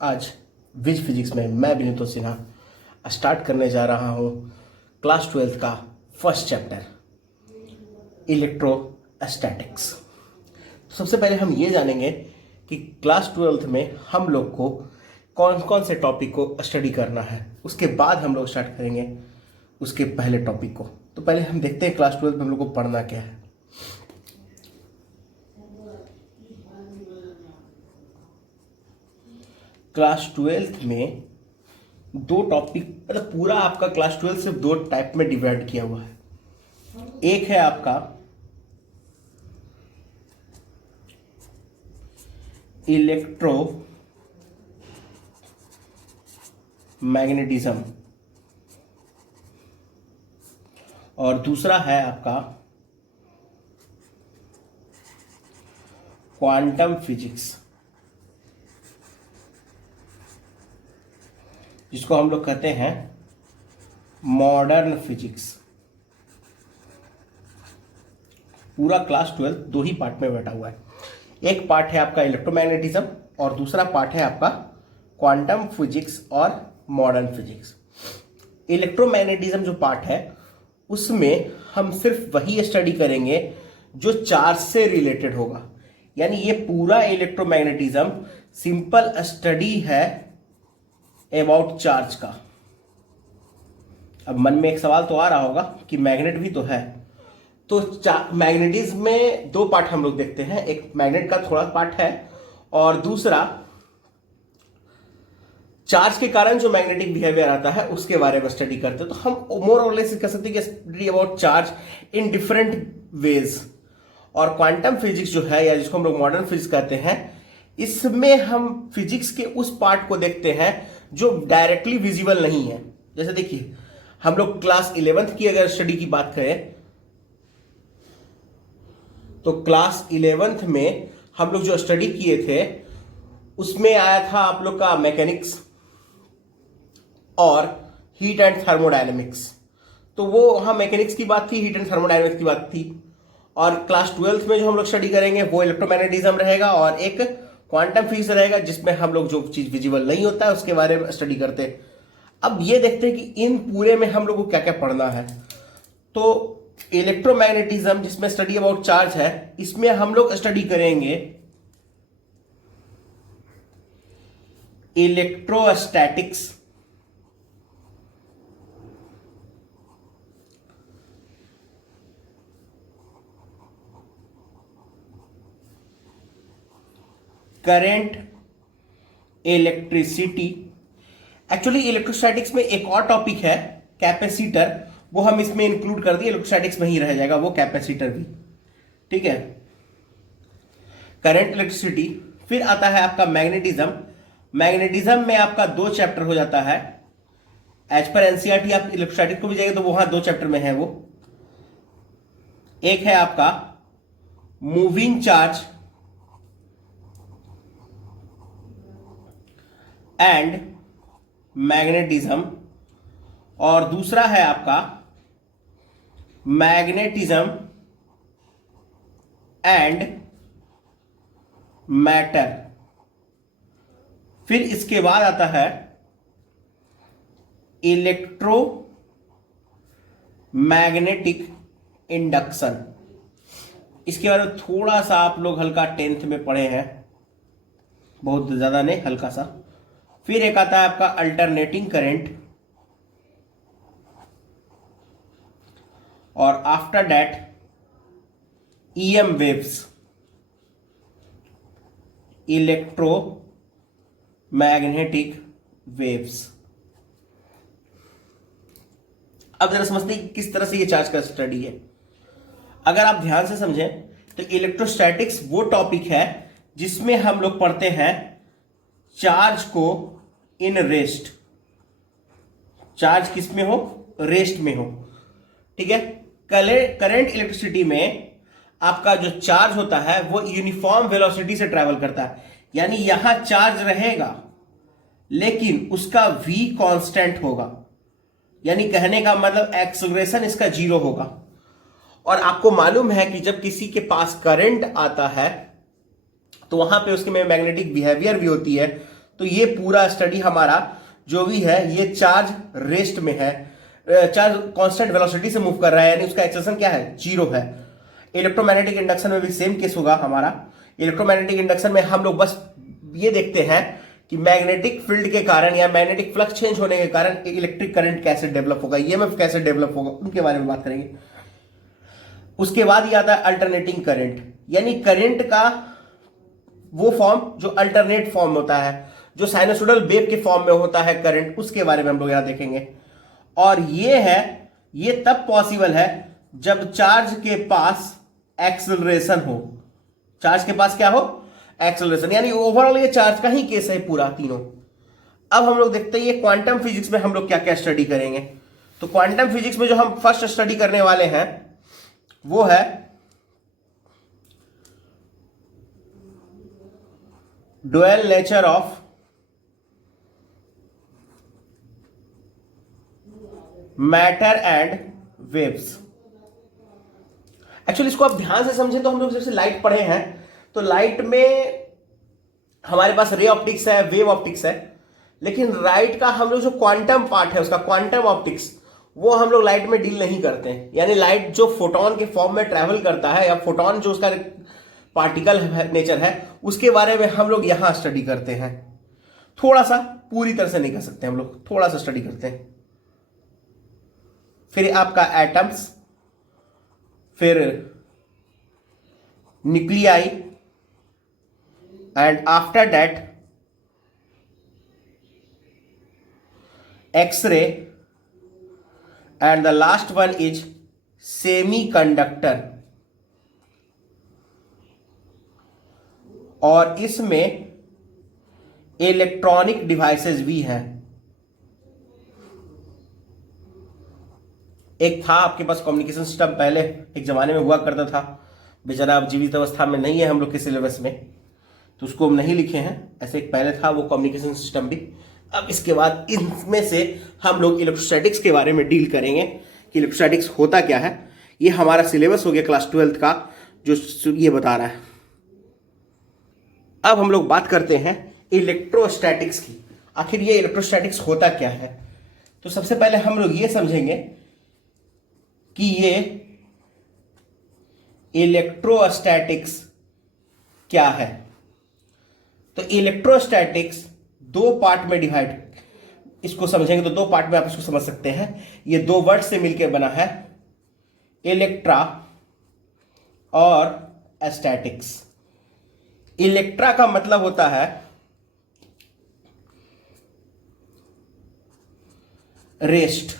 आज विज फिजिक्स में मैं विनीत सिन्हा स्टार्ट करने जा रहा हूँ क्लास 12th का फर्स्ट चैप्टर इलेक्ट्रोस्टैटिक्स। तो सबसे पहले हम ये जानेंगे कि क्लास 12th में हम लोग को कौन कौन से टॉपिक को स्टडी करना है, उसके बाद हम लोग स्टार्ट करेंगे उसके पहले टॉपिक को। तो पहले हम देखते हैं क्लास 12th में हम लोग को पढ़ना क्या है। क्लास 12th में दो टॉपिक, मतलब पूरा आपका क्लास 12 सिर्फ दो टाइप में डिवाइड किया हुआ है। एक है आपका इलेक्ट्रो मैग्नेटिज्म और दूसरा है आपका क्वांटम फिजिक्स, जिसको हम लोग कहते हैं मॉडर्न फिजिक्स। पूरा क्लास 12 दो ही पार्ट में बैठा हुआ है। एक पार्ट है आपका इलेक्ट्रोमैग्नेटिज्म और दूसरा पार्ट है आपका क्वांटम फिजिक्स और मॉडर्न फिजिक्स। इलेक्ट्रोमैग्नेटिज्म जो पार्ट है उसमें हम सिर्फ वही स्टडी करेंगे जो चार्ज से रिलेटेड होगा। यानी ये पूरा इलेक्ट्रोमैग्नेटिज्म सिंपल स्टडी है अबाउट चार्ज का। अब मन में एक सवाल तो आ रहा होगा कि मैग्नेट भी तो है। तो मैग्नेटिज्म में दो पार्ट हम लोग देखते हैं, एक मैग्नेट का थोड़ा पार्ट है और दूसरा चार्ज के कारण जो मैग्नेटिक बिहेवियर आता है उसके बारे में स्टडी करते हैं। तो हम मोर और लेस कह सकते हैं कि study about charge in different ways. और क्वांटम फिजिक्स जो है या जिसको हम लोग मॉडर्न फिजिक्स कहते हैं, इसमें हम फिजिक्स के उस पार्ट को देखते हैं जो डायरेक्टली विजिबल नहीं है। जैसे देखिए, हम लोग क्लास 11th की अगर स्टडी की बात करें तो क्लास 11th में हम लोग जो स्टडी किए थे उसमें आया था आप लोग का मैकेनिक्स और हीट एंड थर्मोडायनेमिक्स। तो वो वहां मैकेनिक्स की बात थी, हीट एंड थर्मोडायनेमिक्स की बात थी। और क्लास 12th में जो हम लोग स्टडी करेंगे वो इलेक्ट्रोमैग्नेटिज्म रहेगा और एक क्वांटम फिजिक्स रहेगा, जिसमें हम लोग जो चीज विजिबल नहीं होता है उसके बारे में स्टडी करते हैं। अब ये देखते हैं कि इन पूरे में हम लोग को क्या क्या पढ़ना है। तो इलेक्ट्रोमैग्नेटिज्म जिसमें स्टडी अबाउट चार्ज है, इसमें हम लोग स्टडी करेंगे electrostatics, current, electricity. Actually electrostatics में एक और टॉपिक है कैपेसिटर, वो हम इसमें इंक्लूड कर दिए, इलेक्ट्रोस्टैटिक्स में ही रह जाएगा वो कैपेसिटर भी। ठीक है, करंट, इलेक्ट्रिसिटी। फिर आता है आपका मैग्नेटिज्म। मैग्नेटिज्म में आपका दो चैप्टर हो जाता है। एज पर एनसीईआरटी आप इलेक्ट्रोस्टैटिक्स को भी जाएंगे तो वहां दो चैप्टर में है वो। एक है आपका मूविंग चार्ज एंड मैग्नेटिज्म और दूसरा है आपका मैग्नेटिज्म एंड मैटर। फिर इसके बाद आता है इलेक्ट्रो मैग्नेटिक इंडक्शन। इसके बारे में थोड़ा सा आप लोग हल्का 10th में पढ़े हैं, बहुत ज्यादा नहीं, हल्का सा। फिर एक आता है आपका अल्टरनेटिंग करंट और after that EM waves, electro magnetic waves. अब जरा समझते हैं किस तरह से ये चार्ज का स्टडी है। अगर आप ध्यान से समझें तो इलेक्ट्रोस्टैटिक्स वो टॉपिक है जिसमें हम लोग पढ़ते हैं चार्ज को इन रेस्ट। चार्ज किस में हो? रेस्ट में हो। ठीक है। करंट इलेक्ट्रिसिटी में आपका जो चार्ज होता है वो यूनिफॉर्म वेलोसिटी से ट्रैवल करता है, यानी यहां चार्ज रहेगा लेकिन उसका v कांस्टेंट होगा, यानी कहने का मतलब एक्सेलरेशन इसका 0 होगा। और आपको मालूम है कि जब किसी के पास करंट आता है तो वहां पे उसके में मैग्नेटिक बिहेवियर भी होती है, तो ये पूरा स्टडी हमारा जो भी है ये चार्ज रेस्ट में है, चार्ज कांस्टेंट वेलोसिटी से मूव कर रहा है, यानी उसका एक्सेलरेशन क्या है, जीरो है। इलेक्ट्रोमैग्नेटिक इंडक्शन में भी सेम केस होगा हमारा। इलेक्ट्रोमैग्नेटिक इंडक्शन में हम लोग बस ये देखते हैं कि मैग्नेटिक फील्ड के कारण या मैग्नेटिक फ्लक्स चेंज होने के कारण इलेक्ट्रिक करंट कैसे डेवलप होगा, ईएमएफ कैसे डेवलप होगा, उनके बारे में बात करेंगे। उसके बाद ये आता है अल्टरनेटिंग करंट, यानी करंट का वो फॉर्म जो अल्टरनेट फॉर्म होता है, जो साइनसोइडल वेव के फॉर्म में होता है करंट, उसके बारे में हम लोग यहां देखेंगे। और ये तब पॉसिबल है जब चार्ज के पास एक्सेलरेशन हो। चार्ज के पास क्या हो, एक्सेलरेशन, यानी ओवरऑल ये चार्ज का ही केस है पूरा तीनों। अब हम लोग देखते हैं ये क्वांटम फिजिक्स में हम लोग क्या क्या स्टडी करेंगे। तो क्वांटम फिजिक्स में जो हम फर्स्ट स्टडी करने वाले हैं वो है dual nature of matter and waves. Actually इसको आप ध्यान से समझें तो हम लोग जैसे लाइट पढ़े हैं, तो लाइट में हमारे पास रे ऑप्टिक्स है, वेव ऑप्टिक्स है, लेकिन लाइट का हम लोग जो क्वांटम पार्ट है उसका क्वांटम ऑप्टिक्स वो हम लोग लाइट में डील नहीं करते हैं। यानी लाइट जो फोटोन के फॉर्म में ट्रैवल करता है या फोटोन जो उसका पार्टिकल नेचर है उसके बारे में हम लोग यहां स्टडी करते हैं। थोड़ा सा, पूरी तरह से नहीं कर सकते हम लोग, थोड़ा सा स्टडी करते हैं। फिर आपका एटम्स, फिर nuclei, and after that x-ray, and the last one is semiconductor. और इसमें इलेक्ट्रॉनिक डिवाइसेस भी हैं। एक था आपके पास कम्युनिकेशन सिस्टम, पहले एक जमाने में हुआ करता था, बेचारा अब जीवित अवस्था में नहीं है हम लोग के सिलेबस में, तो उसको हम नहीं लिखे हैं। ऐसे एक पहले था वो कम्युनिकेशन सिस्टम भी। अब इसके बाद इनमें से हम लोग इलेक्ट्रोस्टैटिक्स के बारे में डील करेंगे कि इलेक्ट्रोस्टैटिक्स होता क्या है। ये हमारा सिलेबस हो गया क्लास 12th का जो ये बता रहा है। अब हम लोग बात करते हैं इलेक्ट्रोस्टैटिक्स की। आखिर ये इलेक्ट्रोस्टैटिक्स होता क्या है। तो सबसे पहले हम लोग ये समझेंगे कि ये इलेक्ट्रोस्टैटिक्स क्या है। तो इलेक्ट्रोस्टैटिक्स दो पार्ट में डिवाइड, इसको समझेंगे तो दो पार्ट में आप इसको समझ सकते हैं। ये दो वर्ड से मिलकर बना है, इलेक्ट्रा और स्टैटिक्स। इलेक्ट्रा का मतलब होता है रेस्ट,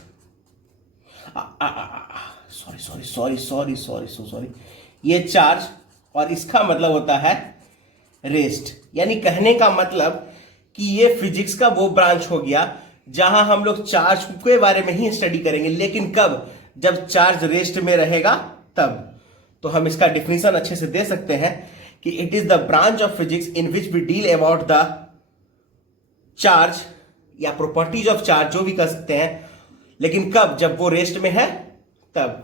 सॉरी, ये चार्ज, और इसका मतलब होता है रेस्ट। यानी कहने का मतलब कि ये फिजिक्स का वो ब्रांच हो गया जहां हम लोग चार्ज के बारे में ही स्टडी करेंगे, लेकिन कब, जब चार्ज रेस्ट में रहेगा तब। तो हम इसका डिफिनेशन अच्छे से दे सकते हैं कि it is the branch of physics in which we deal about the charge या प्रॉपर्टीज ऑफ चार्ज, जो भी कर सकते हैं, लेकिन कब, जब वो रेस्ट में है तब।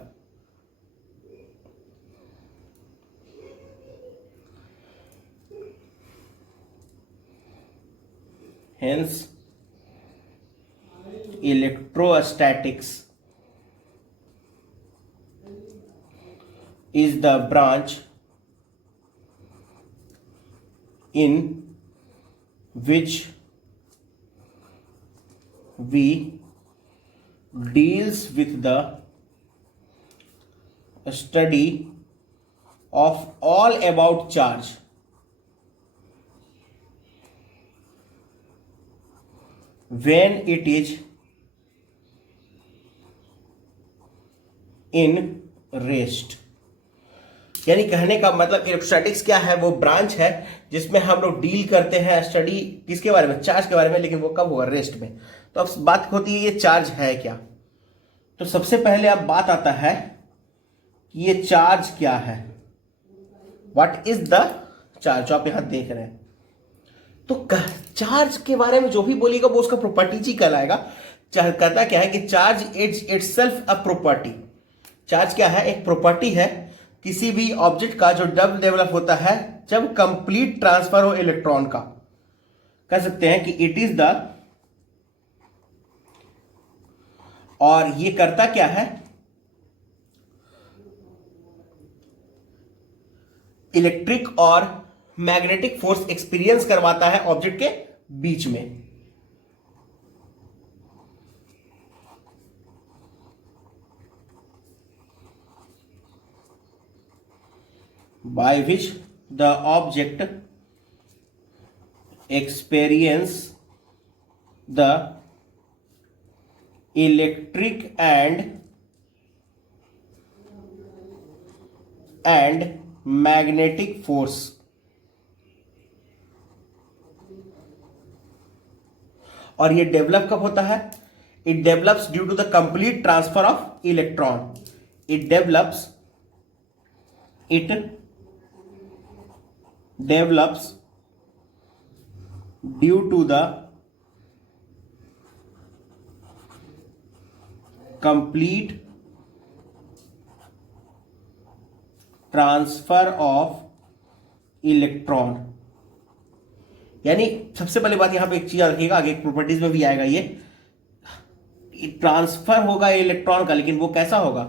Hence, electrostatics is the branch in which we deals with the study of all about charge when it is in rest। यानी कहने का मतलब इलेक्ट्रोस्टैटिक्स क्या है, वो ब्रांच है जिसमें हम लोग डील करते हैं स्टडी किसके बारे में, चार्ज के बारे में, लेकिन वो कब होगा, रेस्ट में। तो अब बात होती है ये चार्ज है क्या। तो सबसे पहले अब बात आता है कि ये चार्ज क्या है, व्हाट इज द चार्ज, जो आप यहां देख रहे हैं। तो चार्ज के बारे में जो भी बोलेगा वो उसका प्रॉपर्टीज ही कहलाएगा। कहता क्या है कि charge is itself a property. Charge क्या है, एक प्रॉपर्टी है किसी भी ऑब्जेक्ट का जो जब डेवलप होता है जब कंप्लीट ट्रांसफर हो इलेक्ट्रॉन का। कह सकते हैं कि इट इज द, और ये करता क्या है, इलेक्ट्रिक और मैग्नेटिक फोर्स एक्सपीरियंस करवाता है ऑब्जेक्ट के बीच में। by which the object experience the electric and magnetic force। और ये डेवलप कब होता है? It develops due to the complete transfer of electron. It develops due to the complete transfer of electron। यानी सबसे पहले बात यहां पे एक चीज याद रखिएगा, आगे प्रॉपर्टीज में भी आएगा, ये ट्रांसफर होगा इलेक्ट्रॉन का, लेकिन वो कैसा होगा?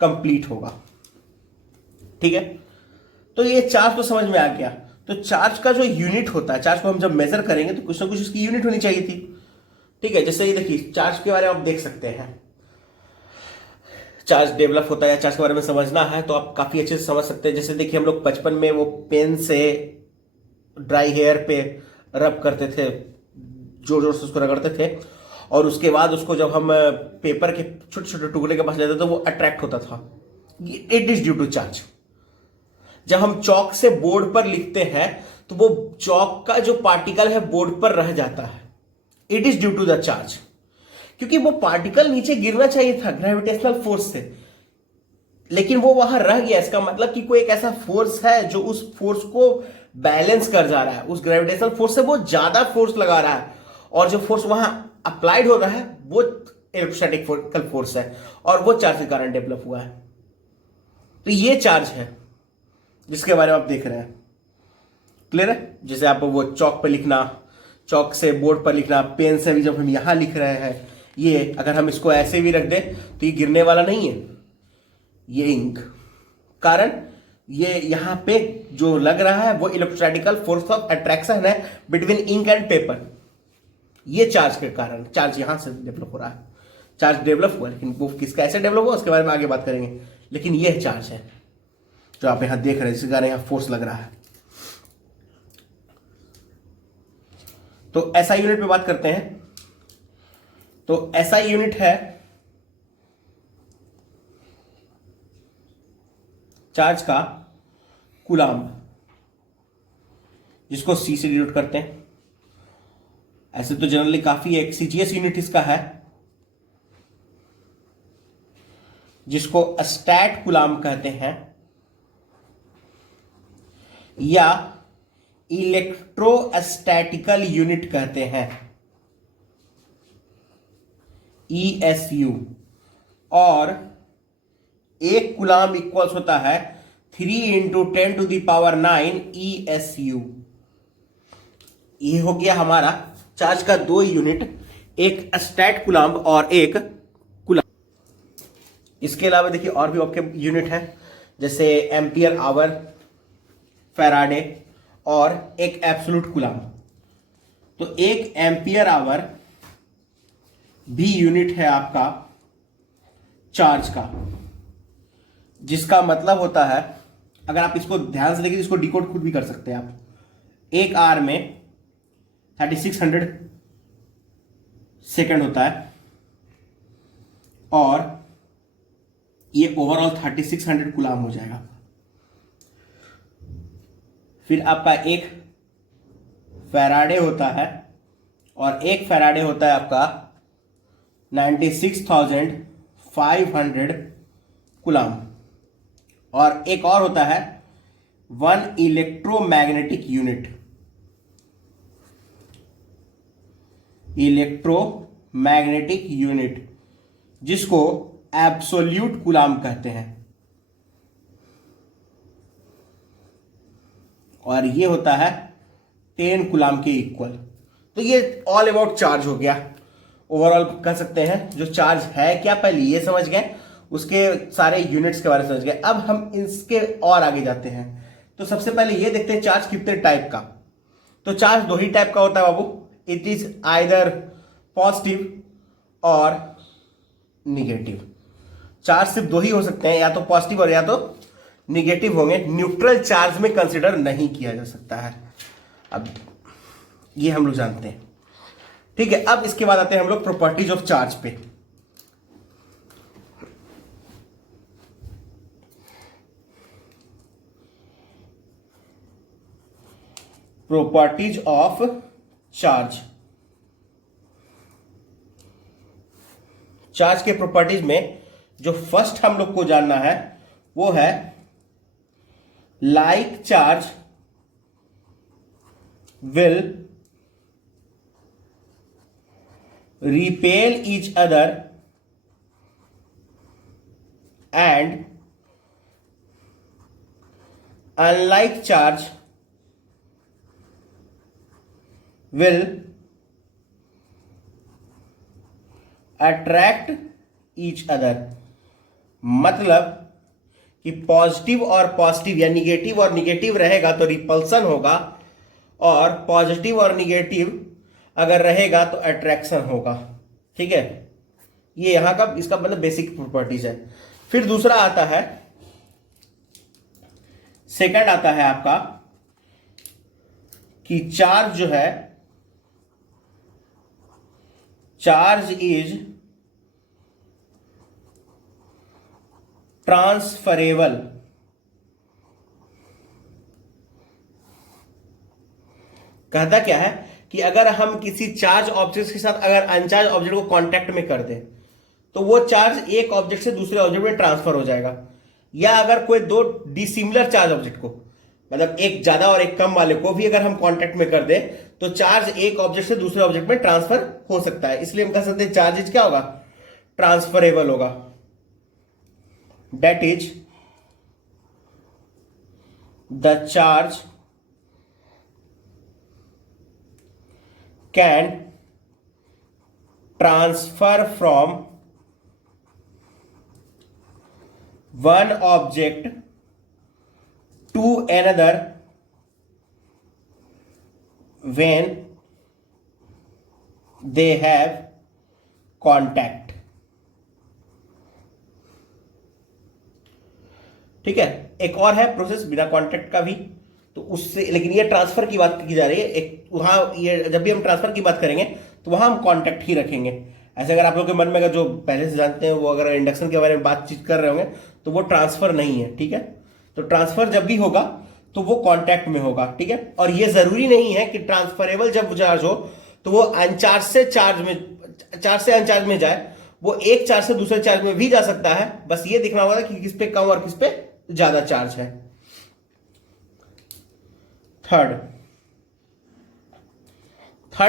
कंप्लीट होगा। ठीक है, तो ये चार्ज तो समझ में आ गया। तो चार्ज का जो यूनिट होता है, चार्ज को हम जब मेजर करेंगे तो कुछ ना कुछ इसकी यूनिट होनी चाहिए थी। ठीक है, जैसे ये देखिए चार्ज के बारे में आप देख सकते हैं, चार्ज डेवलप होता है या चार्ज के बारे में समझना है तो आप काफी अच्छे से समझ सकते हैं। जैसे देखिए हम लोग बचपन में वो पेन से ड्राई हेयर पे रब करते थे, जोर जोर से उसको रगड़ते थे, और उसके बाद उसको जब हम पेपर के छोटे छोटे टुकड़े के पास लेते तो वो अट्रैक्ट होता था। It is due to charge. जब हम चौक से बोर्ड पर लिखते हैं तो वो चौक का जो पार्टिकल है बोर्ड पर रह जाता है। It is due to the charge, क्योंकि वो पार्टिकल नीचे गिरना चाहिए था ग्रेविटेशनल फोर्स से, लेकिन वो वहां रह गया। इसका मतलब कि कोई एक ऐसा फोर्स है जो उस फोर्स को बैलेंस कर जा रहा है, उस ग्रेविटेशनल फोर्स से वो ज्यादा फोर्स लगा रहा है, और जो फोर्स वहां अप्लाइड हो रहा है वो इलेक्ट्रोस्टैटिक फोर्स है, और वो चार्ज के कारण डेवलप हुआ है। तो ये चार्ज है जिसके बारे में आप देख रहे हैं। क्लियर है? जैसे आप वो चौक पे लिखना, चौक से बोर्ड पर लिखना, पेन से भी जब हम यहां लिख रहे हैं, ये अगर हम इसको ऐसे भी रख दें तो ये गिरने वाला नहीं है, ये इंक। कारण ये यहां पे जो लग रहा है वो इलेक्ट्रोस्टैटिकल फोर्स ऑफ अट्रैक्शन है बिटवीन इंक एंड पेपर। ये चार्ज के कारण, चार्ज यहां से डेवलप हो रहा है। चार्ज डेवलप हुआ, लेकिन वो किसका ऐसे डेवलप हुआ उसके बारे में आगे बात करेंगे। लेकिन यह चार्ज है जो आप यहां देख रहे हैं, जिसके कारण यहां फोर्स लग रहा है। तो ऐसा यूनिट पे बात करते हैं। तो ऐसा यूनिट है चार्ज का कूलाम्ब, जिसको सी से डिनोट करते हैं। ऐसे तो जनरली काफी एक सीजीएस यूनिट इसका है, जिसको स्टैट कूलाम्ब कहते हैं, या इलेक्ट्रोस्टैटिकल यूनिट कहते हैं, ESU। और एक कूलाम्ब इक्वल्स होता है 3 × 10⁹ ESU। ये हो गया हमारा चार्ज का दो यूनिट, एक स्टैट कूलाम्ब और एक कूलाम्ब। इसके अलावा देखिए और भी आपके यूनिट है, जैसे एम्पियर आवर, फैराडे, और एक एब्सोल्यूट कूलाम्ब। तो एक एम्पियर आवर भी यूनिट है आपका चार्ज का, जिसका मतलब होता है, अगर आप इसको ध्यान से देखें इसको डिकोड खुद भी कर सकते हैं आप। एक आवर में 3600 सेकंड होता है, और ये ओवरऑल 3600 कूलाम्ब हो जाएगा। फिर आपका एक फैराडे होता है, और एक फैराडे होता है आपका 96,500 कूलाम्ब। और एक और होता है 1 इलेक्ट्रोमैग्नेटिक यूनिट, इलेक्ट्रोमैग्नेटिक यूनिट, जिसको एब्सोल्यूट कूलाम्ब कहते हैं। और ये होता है 10 कूलाम के इक्वल। तो ये ऑल अबाउट चार्ज हो गया। ओवरऑल कह सकते हैं जो चार्ज है क्या, पहले ये समझ गए, उसके सारे यूनिट्स के बारे में समझ गए। अब हम इसके और आगे जाते हैं। तो सबसे पहले ये देखते हैं चार्ज कितने टाइप का। तो चार्ज दो ही टाइप का होता है बाबू, इट इज आइदर पॉजिटिव और निगेटिव। चार्ज सिर्फ दो ही हो सकते हैं, या तो पॉजिटिव और या तो निगेटिव होंगे। न्यूट्रल चार्ज में कंसिडर नहीं किया जा सकता है। अब ये हम लोग जानते हैं, ठीक है। अब इसके बाद आते हैं हम लोग प्रॉपर्टीज ऑफ चार्ज पे। Properties of charge. चार्ज के प्रॉपर्टीज में जो फर्स्ट हम लोग को जानना है वो है like charge will repel each other and unlike charge will attract each other। मतलब कि पॉजिटिव और पॉजिटिव या निगेटिव और निगेटिव रहेगा तो रिपल्सन होगा, और पॉजिटिव और निगेटिव अगर रहेगा तो अट्रैक्शन होगा, ठीक है। ये यहां का इसका मतलब बेसिक प्रॉपर्टीज है। फिर दूसरा आता है, सेकंड आता है आपका कि चार्ज जो है, चार्ज इज ट्रांसफरेबल। कहता क्या है कि अगर हम किसी चार्ज ऑब्जेक्ट के साथ अगर अनचार्ज ऑब्जेक्ट को कांटेक्ट में कर दें तो वो चार्ज एक ऑब्जेक्ट से दूसरे ऑब्जेक्ट में ट्रांसफर हो जाएगा। या अगर कोई दो डिसिमिलर चार्ज ऑब्जेक्ट को, मतलब एक ज्यादा और एक कम वाले को भी अगर हम कांटेक्ट में कर दें तो चार्ज एक ऑब्जेक्ट से दूसरे ऑब्जेक्ट में ट्रांसफर हो सकता है। इसलिए हम कह सकते हैं चार्ज क्या होगा, ट्रांसफरेबल होगा। That is the charge can transfer from one object to another when they have contact। ठीक है, एक और है प्रोसेस बिना कांटेक्ट का भी, तो उससे, लेकिन ये ट्रांसफर की बात की जा रही है। एक वहां ये जब भी हम ट्रांसफर की बात करेंगे तो वहां हम कांटेक्ट ही रखेंगे। ऐसे अगर आप लोग के मन में अगर जो पहले से जानते हैं वो अगर इंडक्शन के बारे में बातचीत कर रहे होंगे तो वो ट्रांसफर नहीं है, ठीक है। तो ट्रांसफर जब भी होगा तो वो कांटेक्ट में होगा, ठीक है। और ये जरूरी नहीं है कि ट्रांसफरेबल जब चार्ज हो तो वो अनचार्ज से चार्ज में, चार्ज से अनचार्ज में जाए। वो एक चार्ज से दूसरे चार्ज में भी जा सकता है, बस ये दिखना होगा कि किस पे कम और किस पे ज्यादा चार्ज है। थर्ड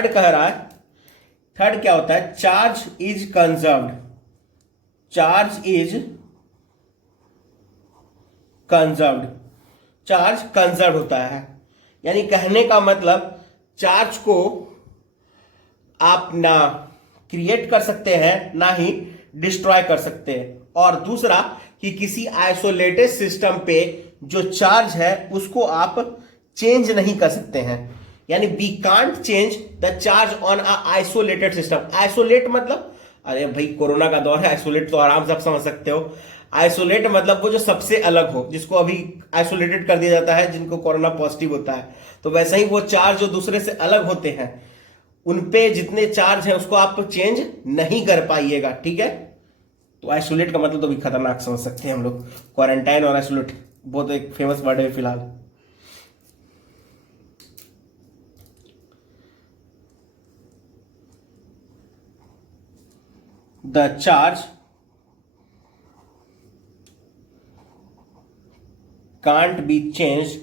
कह रहा है, थर्ड क्या होता है, charge is conserved. Charge is conserved. Charge conserve होता है, यानी कहने का मतलब चार्ज को आप ना क्रिएट कर सकते हैं ना ही डिस्ट्रॉय कर सकते हैं। और दूसरा कि किसी आइसोलेटेड सिस्टम पे जो चार्ज है उसको आप चेंज नहीं कर सकते हैं, यानी we can't change the charge on a isolated system. Isolate मतलब, अरे भाई कोरोना का दौर है, आइसोलेट तो आराम से आप समझ सकते हो। आइसोलेट मतलब वो जो सबसे अलग हो, जिसको अभी आइसोलेटेड कर दिया जाता है जिनको कोरोना पॉजिटिव होता है। तो वैसे ही वो चार्ज जो दूसरे से अलग होते हैं उनपे जितने चार्ज है उसको आप चेंज नहीं कर पाइएगा, ठीक है। तो आइसोलेट का मतलब तो भी खतरनाक समझ सकते हैं हम लोग। क्वारंटाइन और आइसोलेट बहुत एक फेमस वर्ड है फिलहाल। The charge can't be changed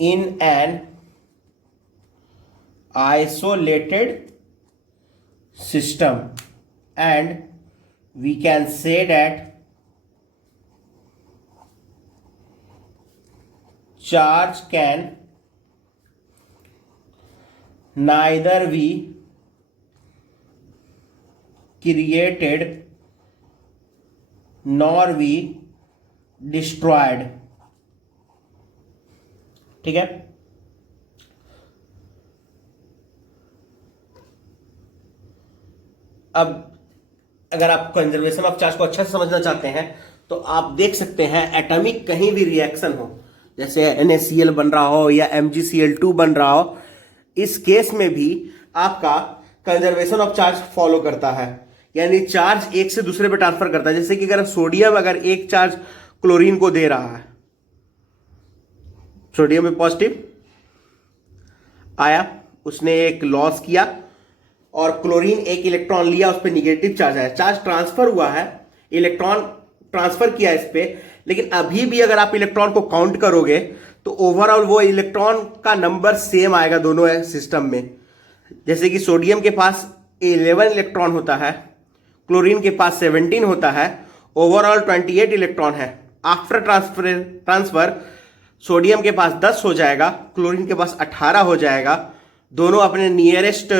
in an isolated system, and we can say that charge can neither be created nor be destroyed. ठीक है, अब अगर आप कंजर्वेशन ऑफ चार्ज को अच्छे से समझना चाहते हैं तो आप देख सकते हैं एटॉमिक कहीं भी रिएक्शन हो, जैसे NaCl बन रहा हो या MgCl2 बन रहा हो, इस केस में भी आपका कंजर्वेशन ऑफ चार्ज फॉलो करता है, यानी चार्ज एक से दूसरे पे ट्रांसफर करता है। जैसे कि अगर सोडियम अगर एक चार्ज क्लोरीन को दे रहा है, सोडियम में पॉजिटिव आया, उसने एक लॉस किया, और क्लोरीन एक इलेक्ट्रॉन लिया, उस पर निगेटिव चार्ज आया, चार्ज ट्रांसफर हुआ है, इलेक्ट्रॉन ट्रांसफर किया इस पे, लेकिन अभी भी अगर आप इलेक्ट्रॉन को काउंट करोगे तो ओवरऑल वो इलेक्ट्रॉन का नंबर सेम आएगा दोनों सिस्टम में। जैसे कि सोडियम के पास 11 इलेक्ट्रॉन होता है, क्लोरीन के पास 17 होता है, ओवरऑल 28 इलेक्ट्रॉन है। आफ्टर ट्रांसफर सोडियम के पास 10 हो जाएगा, क्लोरीन के पास 18 हो जाएगा, दोनों अपने नियरेस्ट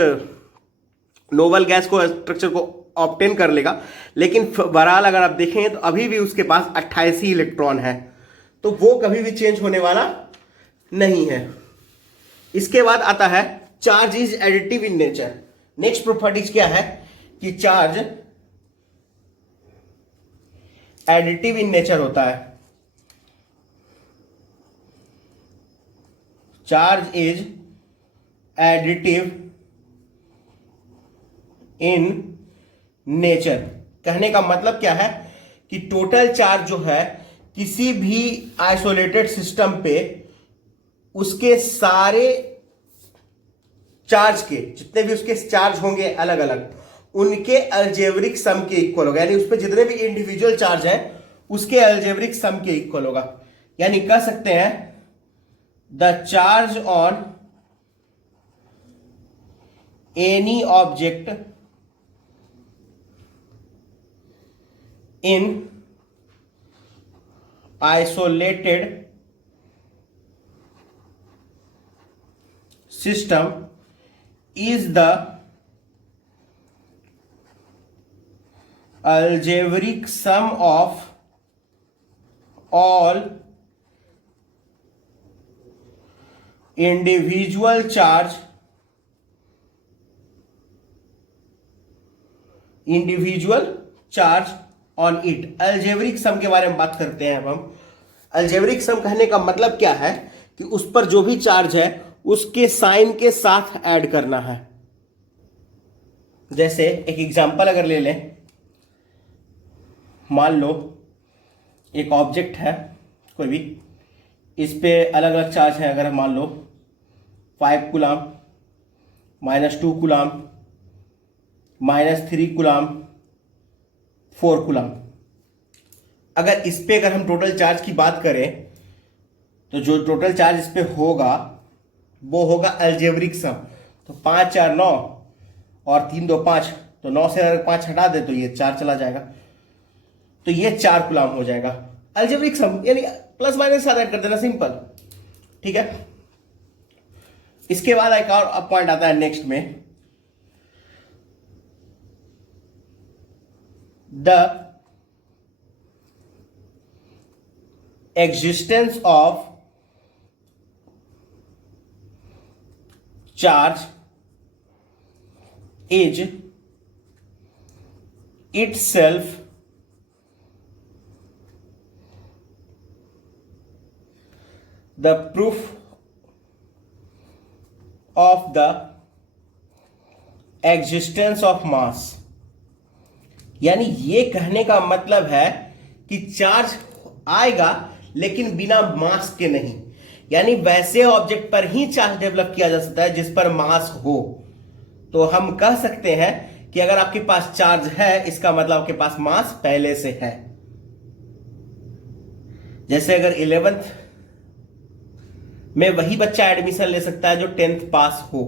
नोबल गैस को स्ट्रक्चर को ऑब्टेन कर लेगा, लेकिन बहरहाल अगर आप देखें तो अभी भी उसके पास 28 ही इलेक्ट्रॉन है, तो वो कभी भी चेंज होने वाला नहीं है। इसके बाद आता है charge is additive in nature. Next properties क्या है कि चार्ज एडिटिव इन नेचर होता है। Charge is additive in nature कहने का मतलब क्या है कि टोटल चार्ज जो है किसी भी आइसोलेटेड सिस्टम पे उसके सारे चार्ज के जितने भी उसके चार्ज होंगे अलग अलग, उनके अलजेब्रिक सम के इक्वल होगा, यानी उस पर जितने भी इंडिविजुअल चार्ज हैं उसके अलजेब्रिक सम के इक्वल होगा। यानी कह सकते हैं the charge on any object in isolated system is the algebraic sum of all individual charge on it. Algebraic sum के बारे में बात करते हैं अब हम। अल्जेब्रिक सम कहने का मतलब क्या है कि उस पर जो भी चार्ज है उसके साइन के साथ ऐड करना है। जैसे एक एग्जांपल अगर ले लें, मान लो एक ऑब्जेक्ट है कोई भी, इस पे अलग अलग चार्ज है, अगर मान लो 5 कूलाम, -2 कूलाम, -3 कूलाम, 4 कूलाम। अगर इस पे अगर हम टोटल चार्ज की बात करें तो जो टोटल चार्ज इस पे होगा वो होगा अलजेब्रिक सम। तो 5 4 9 और 3 2 5, तो 9 से अगर 5 हटा दे तो ये 4 चला जाएगा, तो ये 4 कूलाम हो जाएगा अलजेब्रिक सम, यानी प्लस माइनस साथ ऐड कर देना, सिंपल। ठीक है, इसके बाद एक और पॉइंट आता है नेक्स्ट में, the existence of charge is itself the proof of the existence of mass। यानी ये कहने का मतलब है कि चार्ज आएगा लेकिन बिना मास के नहीं, यानी वैसे ऑब्जेक्ट पर ही चार्ज डेवलप किया जा सकता है जिस पर मास हो। तो हम कह सकते हैं कि अगर आपके पास चार्ज है इसका मतलब आपके पास मास पहले से है। जैसे अगर 11th में वही बच्चा एडमिशन ले सकता है जो 10th पास हो,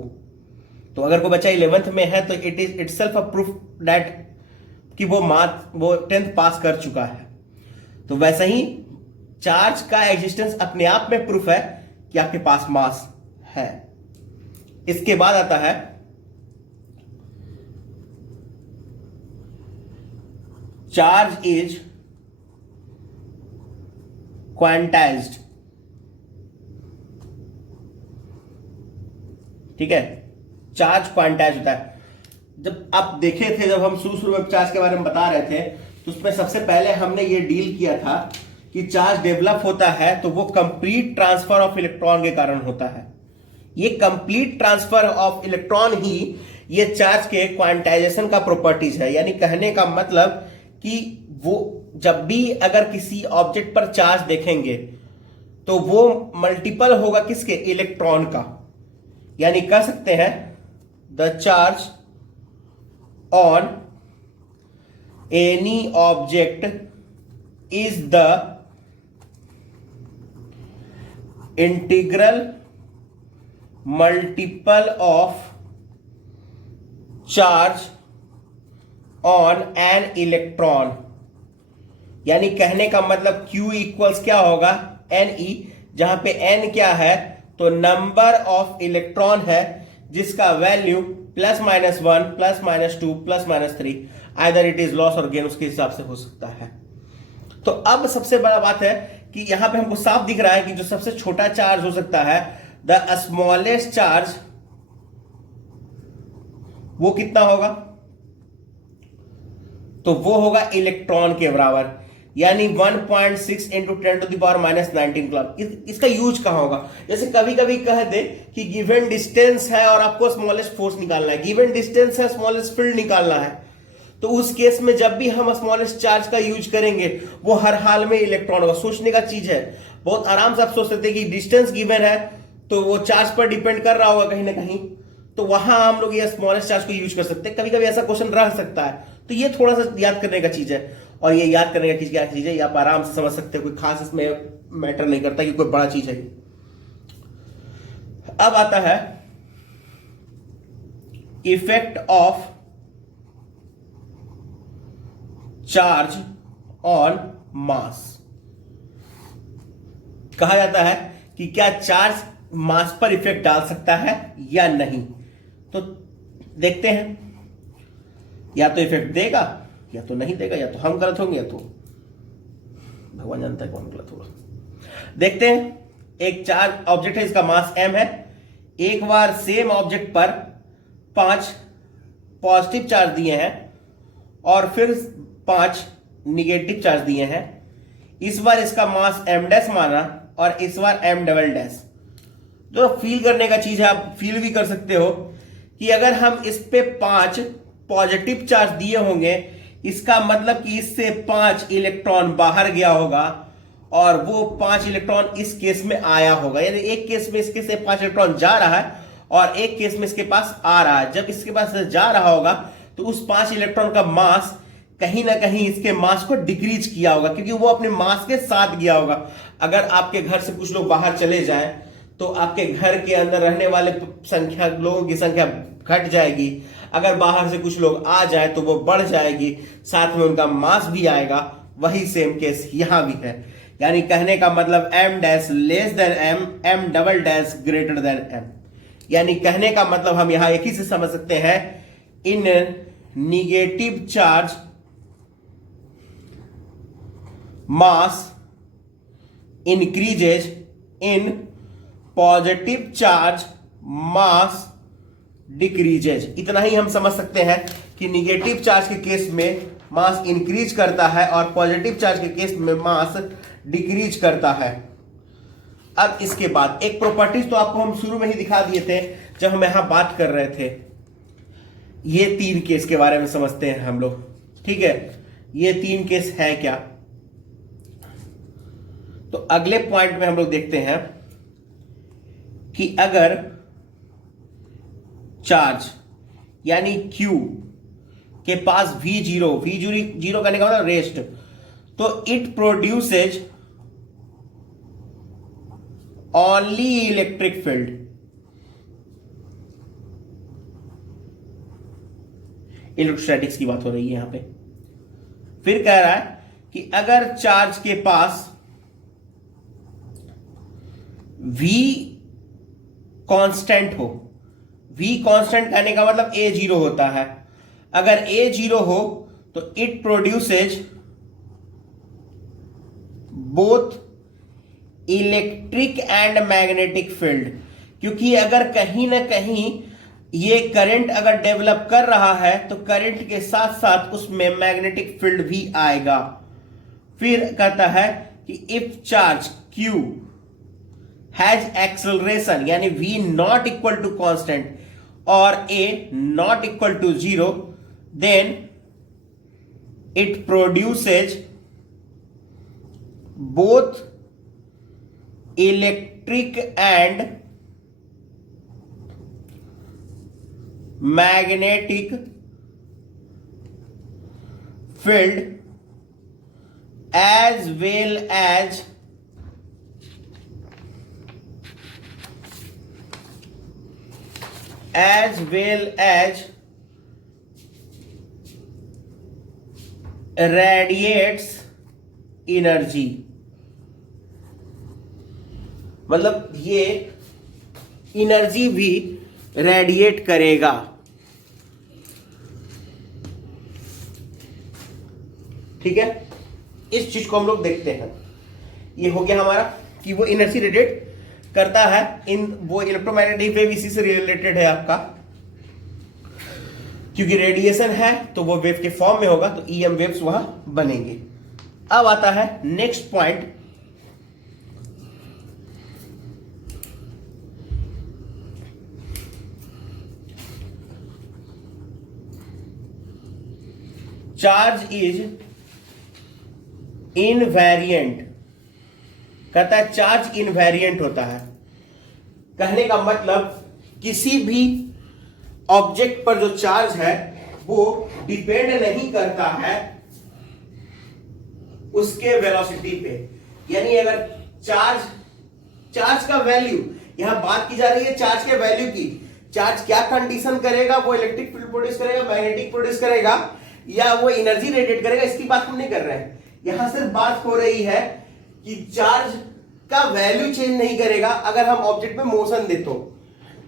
तो अगर कोई बच्चा 11th में है तो it is itself a proof that कि वो 10th पास कर चुका है। तो वैसे ही चार्ज का एग्जिस्टेंस अपने आप में प्रूफ है कि आपके पास मास है। इसके बाद आता है चार्ज इज क्वांटाइज्ड। ठीक है, चार्ज क्वांटाइज होता है। जब आप देखे थे, जब हम शुरू में चार्ज के बारे में बता रहे थे, तो उसमें सबसे पहले हमने ये डील किया था कि चार्ज डेवलप होता है तो वो कंप्लीट ट्रांसफर ऑफ इलेक्ट्रॉन के कारण होता है। ये कंप्लीट ट्रांसफर ऑफ इलेक्ट्रॉन ही ये चार्ज के क्वांटाइजेशन का प्रॉपर्टीज है। यानी कहने का मतलब कि वो जब भी अगर किसी ऑब्जेक्ट पर चार्ज देखेंगे तो वो मल्टीपल होगा किसके, इलेक्ट्रॉन का। यानी कह सकते हैं the charge on any object is the integral multiple of charge on an electron. यानी कहने का मतलब Q इक्वल्स क्या होगा, Ne, जहां पे N क्या है तो नंबर ऑफ इलेक्ट्रॉन है जिसका value +-1 +-2 +-3, either it is loss और गेन, उसके हिसाब से हो सकता है। तो अब सबसे बड़ा बात है कि यहां पे हमको साफ दिख रहा है कि जो सबसे छोटा चार्ज हो सकता है, द स्मॉलेस्ट चार्ज, वो कितना होगा, तो वो होगा इलेक्ट्रॉन के बराबर। यानी 1.6 इंटू 10⁻⁻19 कूलम। इसका यूज कहां होगा, जैसे कभी कभी कह दे कि गिवन डिस्टेंस है और आपको स्मॉलेस्ट फोर्स निकालना है, गिवन डिस्टेंस है, स्मॉलेस्ट फील्ड निकालना है, तो उस केस में जब भी हम स्मॉलेस्ट चार्ज का यूज करेंगे वो हर हाल में इलेक्ट्रॉन होगा। सोचने का चीज है, बहुत आराम से आप सोच सकते हैं कि डिस्टेंस गिवन है तो वो चार्ज पर डिपेंड कर रहा होगा कहीं ना कहीं, तो वहां हम लोग ये स्मॉलेस्ट चार्ज को यूज कर सकते हैं। कभी कभी ऐसा क्वेश्चन रह सकता है, तो ये थोड़ा सा याद करने का चीज है। और ये याद करने का क्या चीज है, ये आप आराम से समझ सकते हो, कोई खास इसमें मैटर नहीं करता कि कोई बड़ा चीज है। अब आता है इफेक्ट ऑफ चार्ज ऑन मास। कहा जाता है कि क्या चार्ज मास पर इफेक्ट डाल सकता है या नहीं। तो देखते हैं, या तो इफेक्ट देगा या तो नहीं देगा, या तो हम गलत होंगे या तो भगवान जानता है कौन गलत होगा। देखते हैं, एक चार्ज ऑब्जेक्ट है, इसका मास m है। एक बार सेम ऑब्जेक्ट पर 5 पॉजिटिव चार्ज दिए हैं और फिर 5 निगेटिव चार्ज दिए हैं। इस बार इसका मास m' माना और इस बार m'। जो फील करने का चीज है, आप फील भी कर सकते हो कि अगर हम इस पे 5 पॉजिटिव चार्ज दिए होंगे, इसका मतलब कि इससे 5 इलेक्ट्रॉन बाहर गया होगा और वो 5 इलेक्ट्रॉन इस केस में आया होगा। यानी एक केस में इसके से 5 इलेक्ट्रॉन जा रहा है और एक केस में इसके पास आ रहा है। जब इसके पास जा रहा होगा तो उस 5 इलेक्ट्रॉन का मास कहीं ना कहीं इसके मास को डिक्रीज किया होगा, क्योंकि वो अपने मास के साथ गया होगा। अगर आपके घर से कुछ लोग बाहर चले जाएं तो आपके घर के अंदर रहने वाले लोगों की संख्या घट जाएगी। अगर बाहर से कुछ लोग आ जाए तो वो बढ़ जाएगी, साथ में उनका मास भी आएगा। वही सेम केस यहां भी है। यानी कहने का मतलब m' less than m, m" greater than m। यानी कहने का मतलब हम यहां एक ही से समझ सकते हैं, in negative charge mass increases in positive charge mass decreases. इतना ही हम समझ सकते हैं कि निगेटिव चार्ज के केस में मास इंक्रीज करता है और पॉजिटिव चार्ज के केस में मास डिक्रीज करता है। अब इसके बाद एक प्रॉपर्टीज तो आपको हम शुरू में ही दिखा दिए थे जब हम यहां बात कर रहे थे। ये 3 केस के बारे में समझते हैं हम लोग, ठीक है। ये 3 केस है क्या, तो अगले पॉइंट में हम लोग देखते हैं कि अगर चार्ज यानी Q के पास V0 करने का मतलब रेस्ट, तो it produces only electric field. Electrostatics की बात हो रही है यहां पे। फिर कह रहा है कि अगर चार्ज के पास v कांस्टेंट हो, v कांस्टेंट कहने का मतलब a जीरो होता है। अगर a जीरो हो तो it produces both electric and magnetic field, क्योंकि अगर कहीं ना कहीं ये करंट अगर डेवलप कर रहा है तो करंट के साथ साथ उसमें मैग्नेटिक फील्ड भी आएगा। फिर कहता है कि if charge q has acceleration यानी v not equal to constant और a not equal to zero, then it produces both electric and magnetic field as well as radiates energy। मतलब ये एनर्जी भी रेडिएट करेगा। ठीक है, इस चीज को हम लोग देखते हैं। ये हो गया हमारा कि वो एनर्जी रेडिएट करता है इन वो इलेक्ट्रोमैग्नेटिक वेव इसी से रिलेटेड है आपका, क्योंकि रेडिएशन है तो वो वेव के फॉर्म में होगा तो ईएम वेव्स वहां बनेंगे। अब आता है next point, charge is invariant. कहता है चार्ज इनवेरिएंट होता है। कहने का मतलब किसी भी ऑब्जेक्ट पर जो चार्ज है वो डिपेंड नहीं करता है उसके वेलोसिटी पे। यानी अगर चार्ज का वैल्यू, यहां बात की जा रही है चार्ज के वैल्यू की, चार्ज क्या कंडीशन करेगा, वो इलेक्ट्रिक फील्ड प्रोड्यूस करेगा, मैग्नेटिक प्रोड्यूस करेगा या वो एनर्जी रेडिएट करेगा, इसकी बात हम नहीं कर रहे हैं। यहां सिर्फ बात हो रही है कि चार्ज का वैल्यू चेंज नहीं करेगा अगर हम ऑब्जेक्ट में मोशन दे तो।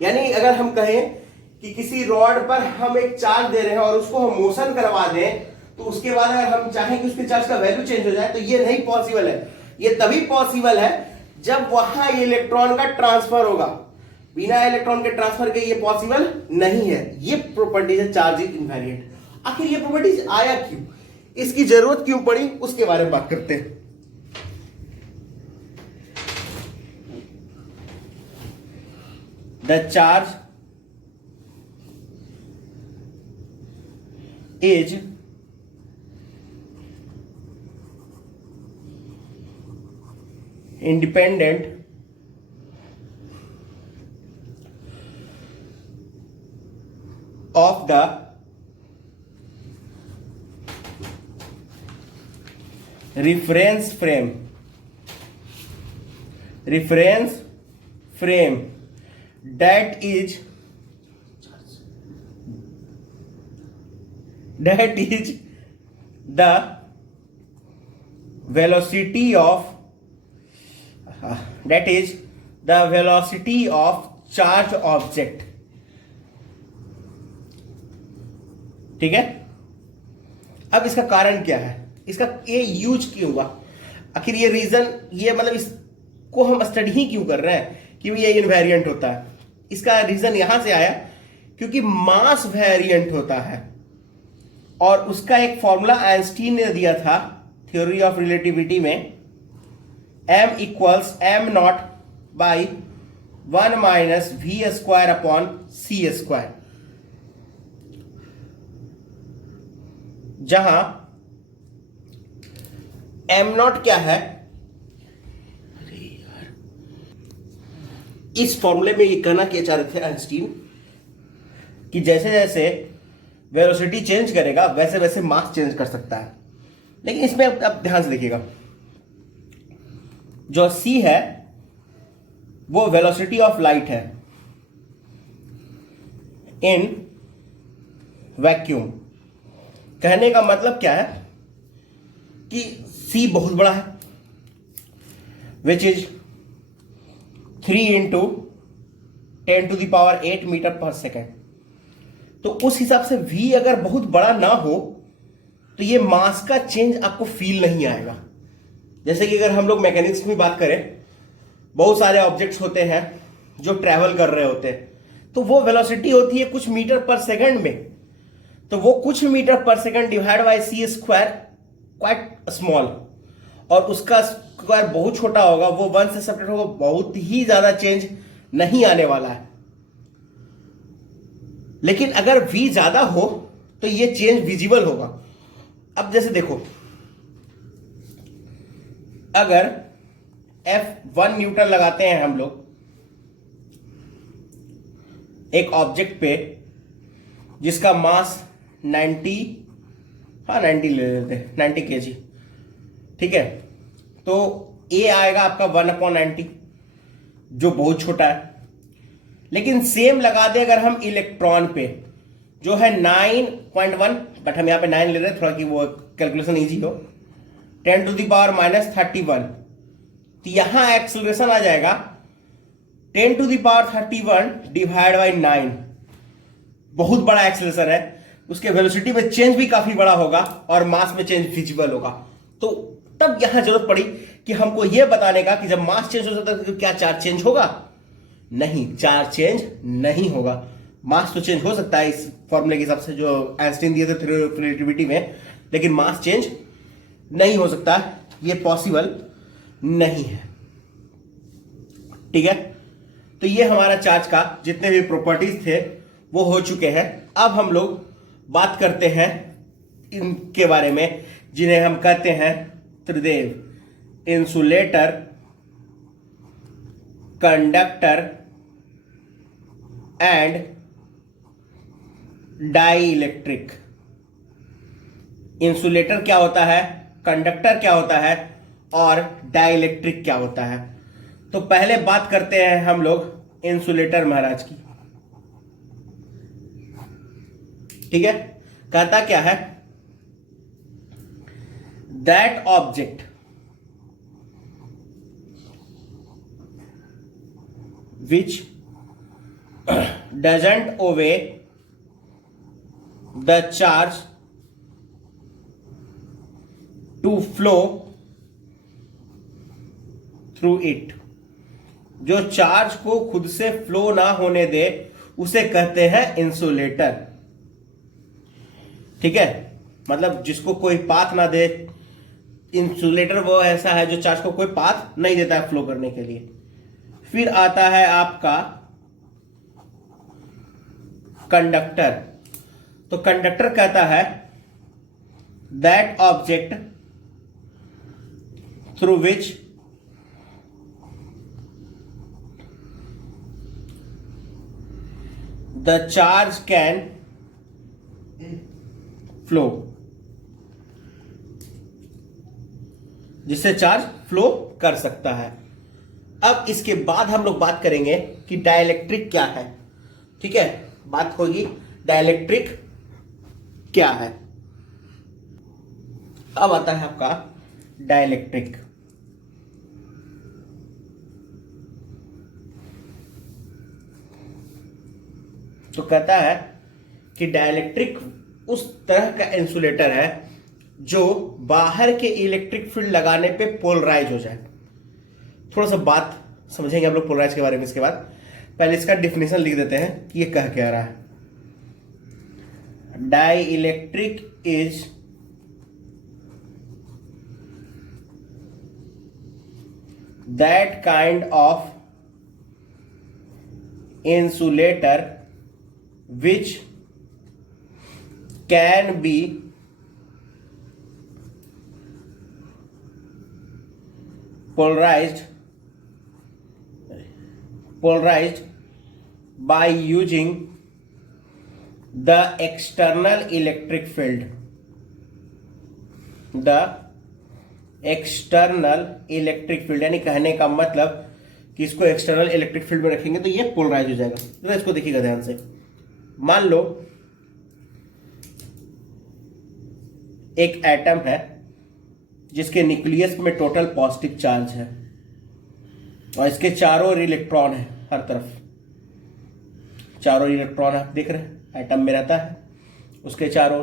यानी अगर हम कहें कि किसी रॉड पर हम एक चार्ज दे रहे हैं और उसको हम मोशन करवा दें तो उसके बाद अगर हम चाहें कि उसके चार्ज का वैल्यू चेंज हो जाए तो ये नहीं पॉसिबल है। ये तभी पॉसिबल है जब वहां इलेक्ट्रॉन का ट्रांसफर होगा। बिना इलेक्ट्रॉन के ट्रांसफर के ये पॉसिबल नहीं है। ये प्रॉपर्टीज है चार्ज इज इनवेरिएंट। आखिर ये प्रॉपर्टीज आया क्यों, इसकी जरूरत क्यों पड़ी, उसके बारे में बात करते हैं। The charge is independent of the reference frame that is the velocity of charged object। ठीक है, अब इसका कारण क्या है, इसका ये यूज क्यों हुआ, आखिर ये रीजन, ये मतलब इसको हम स्टडी ही क्यों कर रहे हैं कि ये इनवेरिएंट होता है। इसका रीजन यहां से आया क्योंकि मास वेरिएंट होता है और उसका एक फॉर्मूला आइंस्टीन ने दिया था थ्योरी ऑफ रिलेटिविटी में, m equals m not by 1 minus v square upon c square, जहां m नॉट क्या है, इस फॉर्मूले में ये कहना किया चाह रहे थे आइंस्टीन कि जैसे जैसे वेलोसिटी चेंज करेगा वैसे वैसे मास चेंज कर सकता है। लेकिन इसमें अब ध्यान से देखिएगा, जो c है वो वेलोसिटी ऑफ लाइट है इन वैक्यूम। कहने का मतलब क्या है कि c बहुत बड़ा है, विच इज 3 × 10⁸ मीटर पर सेकेंड। तो उस हिसाब से v अगर बहुत बड़ा ना हो तो ये मास का चेंज आपको फील नहीं आएगा। जैसे कि अगर हम लोग मैकेनिक्स में बात करें, बहुत सारे ऑब्जेक्ट्स होते हैं जो ट्रैवल कर रहे होते हैं, तो वो वेलोसिटी होती है कुछ मीटर पर सेकंड में, तो वो कुछ मीटर पर second divide by c square quite small, और उसका स्क्वायर बहुत छोटा होगा, वो 1 से सेपरेट होगा, बहुत ही ज्यादा चेंज नहीं आने वाला है। लेकिन अगर v ज्यादा हो तो ये चेंज विजिबल होगा। अब जैसे देखो, अगर F1 न्यूटन लगाते हैं हम लोग एक ऑब्जेक्ट पे जिसका मास 90 ले लेते हैं 90 kg, ठीक है, तो A आएगा आपका 1/90 जो बहुत छोटा है। लेकिन सेम लगा दे अगर हम इलेक्ट्रॉन पे जो है 9.1, बट हम यहां पे 9 ले रहे हैं थोड़ा कि वो कैलकुलेशन इजी हो, 10⁻31, तो यहां एक्सेलरेशन आ जाएगा 10⁻31 डिवाइड बाई 9। बहुत बड़ा एक्सेलरेशन है, उसके वेलोसिटी में चेंज भी काफी बड़ा होगा और मास में चेंज विजिबल होगा। तो तब यहां जरूरत पड़ी कि हमको यह बताने का कि जब मास चेंज हो जाता है तो क्या चार्ज चेंज होगा? नहीं, चार्ज चेंज नहीं होगा। मास तो चेंज हो सकता है इस फॉर्मूले के हिसाब से जो आइंस्टाइन दिए थे रिलेटिविटी में, लेकिन मास चेंज नहीं हो सकता, ये पॉसिबल नहीं है। ठीक है, तो ये हमारा चार्ज का जितने भी प्रॉपर्टीज थे वो हो चुके हैं। अब हम लोग बात करते हैं इनके बारे में जिन्हें हम कहते हैं त्रिदेव: insulator, conductor and dielectric. Insulator क्या होता है, कंडक्टर क्या होता है और डाई इलेक्ट्रिक क्या होता है। तो पहले बात करते हैं हम लोग इंसुलेटर महाराज की। ठीक है, कहता क्या है, that object which doesn't obey the charge to flow through it, जो चार्ज को खुद से फ्लो ना होने दे उसे कहते हैं इंसुलेटर। ठीक है, मतलब जिसको कोई पाथ ना दे, इंसुलेटर वो ऐसा है जो चार्ज को कोई पाथ नहीं देता है फ्लो करने के लिए। फिर आता है आपका कंडक्टर। तो कंडक्टर कहता है that object through which the charge can flow, जिससे चार्ज फ्लो कर सकता है। अब इसके बाद हम लोग बात करेंगे कि डाइलेक्ट्रिक क्या है। ठीक है, बात होगी डाइलेक्ट्रिक क्या है। अब आता है आपका डाइलेक्ट्रिक। तो कहता है कि डाइलेक्ट्रिक उस तरह का इंसुलेटर है जो बाहर के इलेक्ट्रिक फील्ड लगाने पे पोलराइज हो जाए। थोड़ा सा बात समझेंगे हम लोग पोलराइज के बारे में इसके बाद। पहले इसका डिफिनेशन लिख देते हैं कि ये कह क्या रहा है। Dielectric is that kind of insulator which can be polarized by using the external electric field, यानी कहने का मतलब कि इसको एक्सटर्नल इलेक्ट्रिक फील्ड में रखेंगे तो ये पोलराइज हो जाएगा। तो इसको देखिएगा ध्यान से। मान लो एक एटम है जिसके न्यूक्लियस में टोटल पॉजिटिव चार्ज है, और इसके चारों ओर इलेक्ट्रॉन है, हर तरफ चारों इलेक्ट्रॉन आप देख रहे हैं, एटम में रहता है उसके चारों।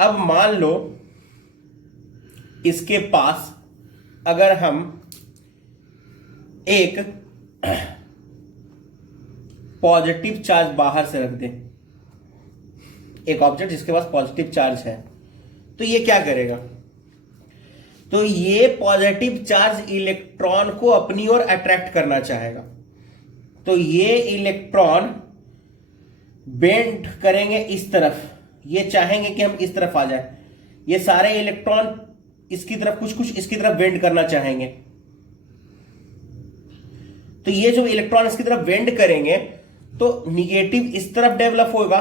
अब मान लो इसके पास अगर हम एक पॉजिटिव चार्ज बाहर से रख दें, एक ऑब्जेक्ट जिसके पास पॉजिटिव चार्ज है, तो ये क्या करेगा? तो ये पॉजिटिव चार्ज इलेक्ट्रॉन को अपनी ओर अट्रैक्ट करना चाहेगा। तो ये इलेक्ट्रॉन बेंड करेंगे इस तरफ, ये चाहेंगे कि हम इस तरफ आ जाए। ये सारे इलेक्ट्रॉन इसकी तरफ, कुछ कुछ इसकी तरफ बेंड करना चाहेंगे। तो ये जो इलेक्ट्रॉन इसकी तरफ बेंड करेंगे तो निगेटिव इस तरफ डेवलप होगा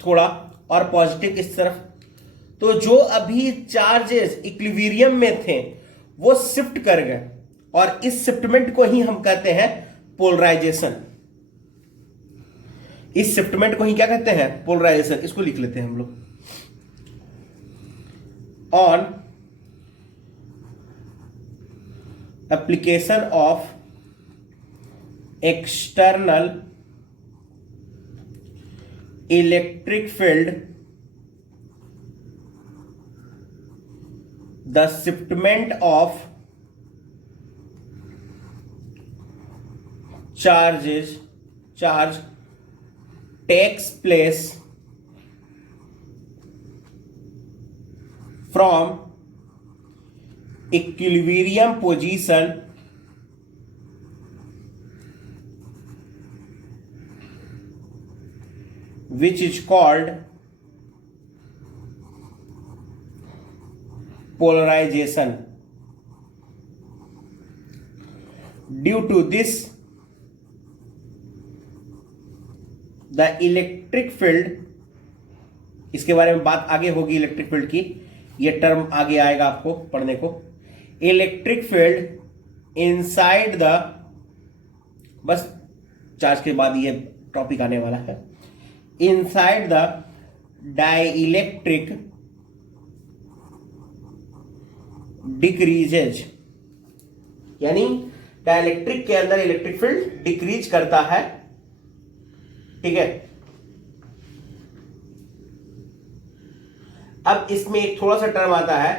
थोड़ा और पॉजिटिव इस तरफ। तो जो अभी चार्जेस इक्विलिब्रियम में थे वो शिफ्ट कर गए, और इस शिफ्टमेंट को ही हम कहते हैं पोलराइजेशन। इस शिफ्टमेंट को ही क्या कहते हैं? पोलराइजेशन। इसको लिख लेते हैं हम लोग। On application of external electric field, the shipment of charge takes place from equilibrium position which is called polarization. Due to this, the electric field, इसके बारे में बात आगे होगी इलेक्ट्रिक फील्ड की, ये टर्म आगे आएगा आपको पढ़ने को। इलेक्ट्रिक फील्ड इनसाइड द, बस चार्ज के बाद ये टॉपिक आने वाला है। इनसाइड द डाइइलेक्ट्रिक डिक्रीजेज, यानी डाइलेक्ट्रिक के अंदर इलेक्ट्रिक फील्ड डिक्रीज करता है। ठीक है, अब इसमें एक थोड़ा सा टर्म आता है,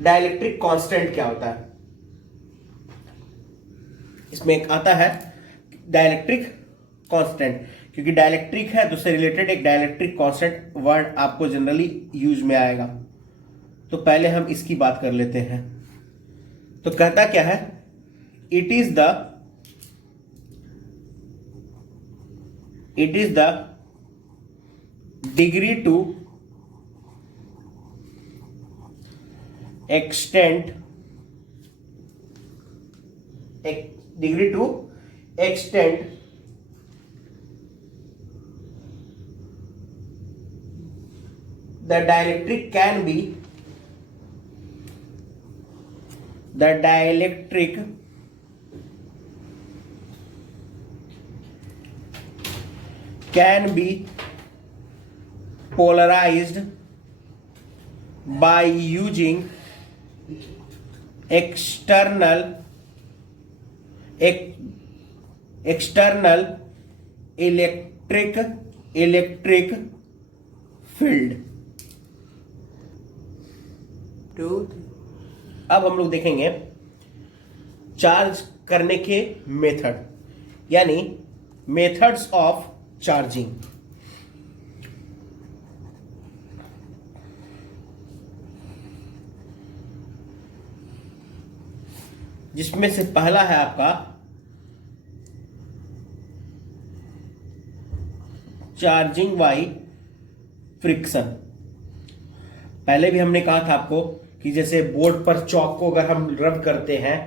डाइलेक्ट्रिक कांस्टेंट क्या होता है? इसमें एक आता है डाइलेक्ट्रिक कांस्टेंट, क्योंकि डाइलेक्ट्रिक है तो उससे रिलेटेड एक डाइलेक्ट्रिक कांस्टेंट वर्ड आपको जनरली यूज में आएगा। तो पहले हम इसकी बात कर लेते हैं। तो कहता क्या है? It is the degree to extend the dielectric can be polarized by using external electric field। अब हम लोग देखेंगे चार्ज करने के मेथड, यानी मेथड्स ऑफ चार्जिंग। जिसमें से पहला है आपका चार्जिंग बाय फ्रिक्शन। पहले भी हमने कहा था आपको कि जैसे बोर्ड पर चॉक को अगर हम रब करते हैं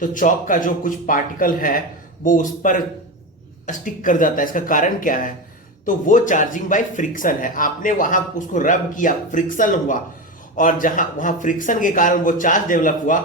तो चॉक का जो कुछ पार्टिकल है वो उस पर स्टिक कर जाता है। इसका कारण क्या है? तो वो चार्जिंग बाय फ्रिक्शन है। आपने वहां उसको रब किया, फ्रिक्शन हुआ, और जहां वहां फ्रिक्शन के कारण वो चार्ज डेवलप हुआ,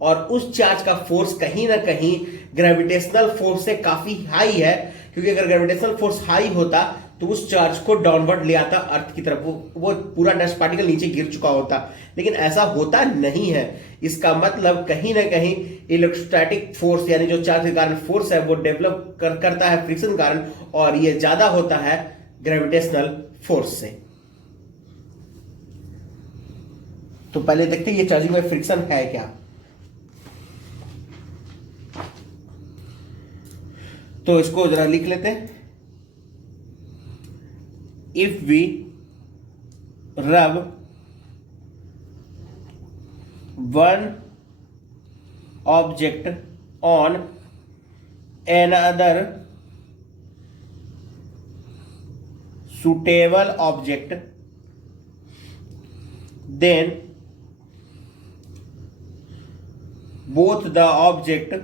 और उस चार्ज का फोर्स कहीं ना कहीं ग्रेविटेशनल फोर्स से काफी हाई है, क्योंकि अगर ग्रेविटेशनल फोर्स हाई होता तो उस चार्ज को डाउनवर्ड ले आता अर्थ की तरफ, वो पूरा डस्ट पार्टिकल नीचे गिर चुका होता। लेकिन ऐसा होता नहीं है, इसका मतलब कहीं ना कहीं इलेक्ट्रोस्टैटिक फोर्स यानी जो चार्ज के कारण फोर्स है वो डेवलप करता है फ्रिक्शन के कारण, और ये ज्यादा होता है ग्रेविटेशनल फोर्स से। तो पहले देखते हैं ये चार्जिंग बाय फ्रिक्शन है क्या। तो इसको जरा लिख लेते हैं। इफ वी रब one object on another suitable object, then both the object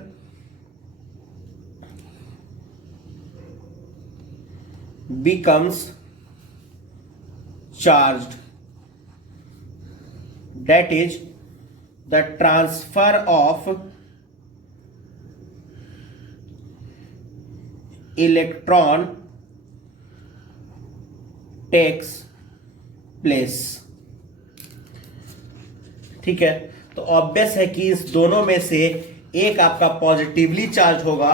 becomes charged. That is, the transfer of electron takes place। ठीक है, तो ऑब्वियस है कि इस दोनों में से एक आपका पॉजिटिवली चार्ज होगा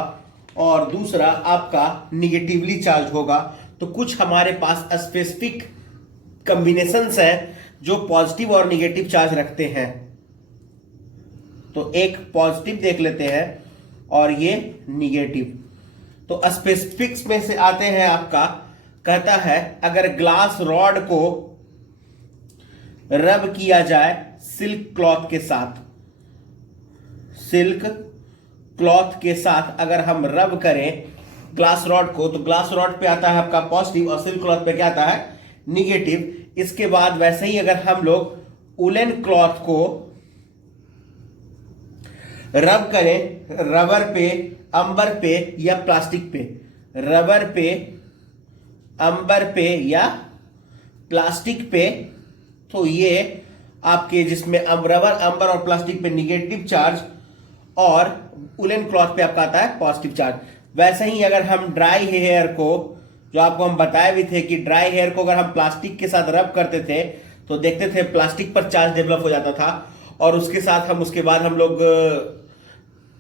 और दूसरा आपका निगेटिवली चार्ज होगा। तो कुछ हमारे पास स्पेसिफिक कॉम्बिनेशंस हैं जो पॉजिटिव और निगेटिव चार्ज रखते हैं। तो एक पॉजिटिव देख लेते हैं और ये निगेटिव। तो स्पेसिफिक्स में से आते हैं आपका, कहता है अगर ग्लास रॉड को रब किया जाए सिल्क क्लॉथ के साथ, सिल्क क्लॉथ के साथ अगर हम रब करें ग्लास रॉड को, तो ग्लास रॉड पे आता है आपका पॉजिटिव और सिल्क क्लॉथ पे क्या आता है, निगेटिव। इसके बाद वैसे ही अगर हम लोग उलन क्लॉथ को रब करें रबर पे, अंबर पे या प्लास्टिक पे, रबर पे, अंबर पे या प्लास्टिक पे, तो ये आपके जिसमें रबर, अंबर और प्लास्टिक पे निगेटिव चार्ज और उलन क्लॉथ पे आपका आता है पॉजिटिव चार्ज। वैसे ही अगर हम ड्राई हेयर को, जो आपको हम बताए भी थे कि ड्राई हेयर को अगर हम प्लास्टिक के साथ रब करते थे तो देखते थे प्लास्टिक पर चार्ज डेवलप हो जाता था, और उसके साथ हम उसके बाद हम लोग